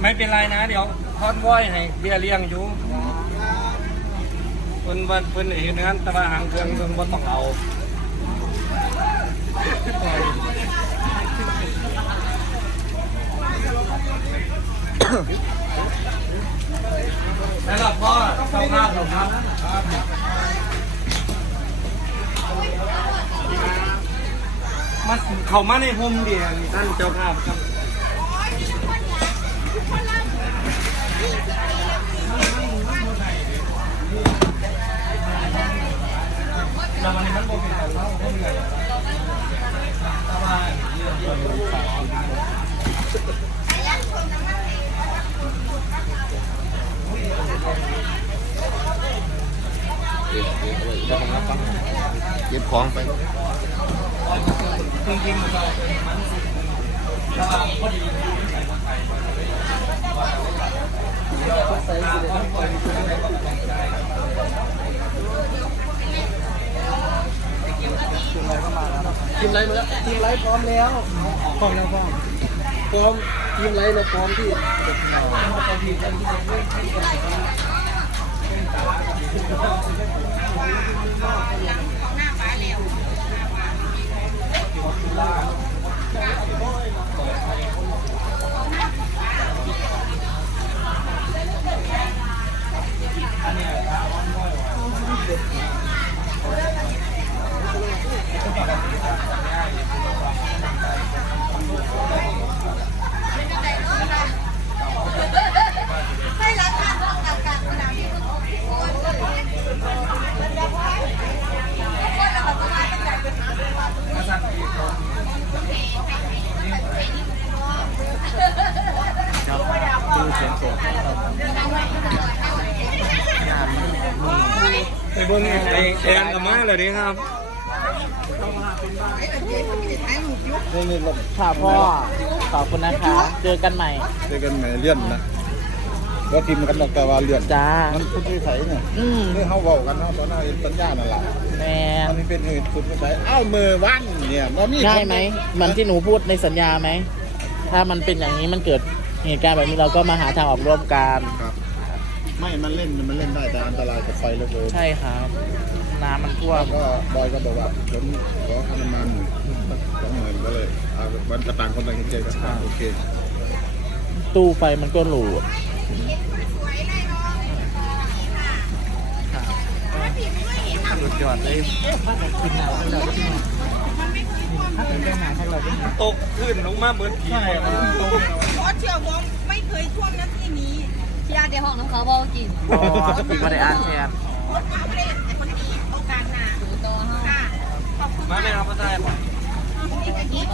ไม่เป็นไรนะ เดี๋ยวทอดว้อยให้เบี้ยเลี้ยงอยู่เพิ่นว่าเพิ่นเห็นงั้นแต่ว่าหางเครื่องเพิ่นบ่ต้องเอาแล้วก็พ่อเจ้าภาพผมครับ มันเขามาในโฮมเดียนท่านเจ้าภาพครับแต่มันมันโมเป็นของเราเขาเหนื่อยแต่ว่า เก็บของไปจริงๆเรามันแต่ว่าพอดีทีมไรมาแล้วทีมไรพร้อมแล้วพร้อมแล้วพร้อมพร้อมทีมไรเราพร้อมที่ จะ เบิ้งไอ้แอนกับมาเลยนี่ครับนี่นี่ลมค่ะพ่อขอบคุณนะคะ เจอกันใหม่ เจอกันใหม่เลื่อนนะว่าทีมกันหรอกแต่ว่าเลื่อนจ้ามันคุณวิสัยเนี่ยอืมนี่เขาบอกกันเนาะตอนนั้นเห็นสัญญาณนั่นแหละแมอันเป็นเหตุคุณวิสัยเอ้ามือวันเนี่ยบ่มีได้ไหมเหมือนที่หนูพูดในสัญญาไหมถ้ามันเป็นอย่างนี้มันเกิดเหตุการณ์แบบนี้เราก็มาหาทางออกร่วมกันครับ ไม่มันเล่นมันเล่นได้แต่อันตรายกับไฟระเบิดใช่ครับน้ำมันท่วมก็บอยก็บอกว่าผมขอค่าน้ำมันสองหมื่นก็เลยเอาวันกระต่างคนต่างใจกันโอเค ตู้ไฟมันก็หลุดสุดยอดเลยตกขึ้นลงมาเหมือนผีขอเชื่อวงไม่เคยท่วมนะที่นี้ ที่อาเดี๋ยวห้องน้ำเขาบอกกินอ๋อมีมาได้อ่านแทนรถมาไม่ได้คนดีโอกาสหน้าดูต่อห้องค่ะขอบคุณมาไม่เอาพระไทยที่จะยิ้ม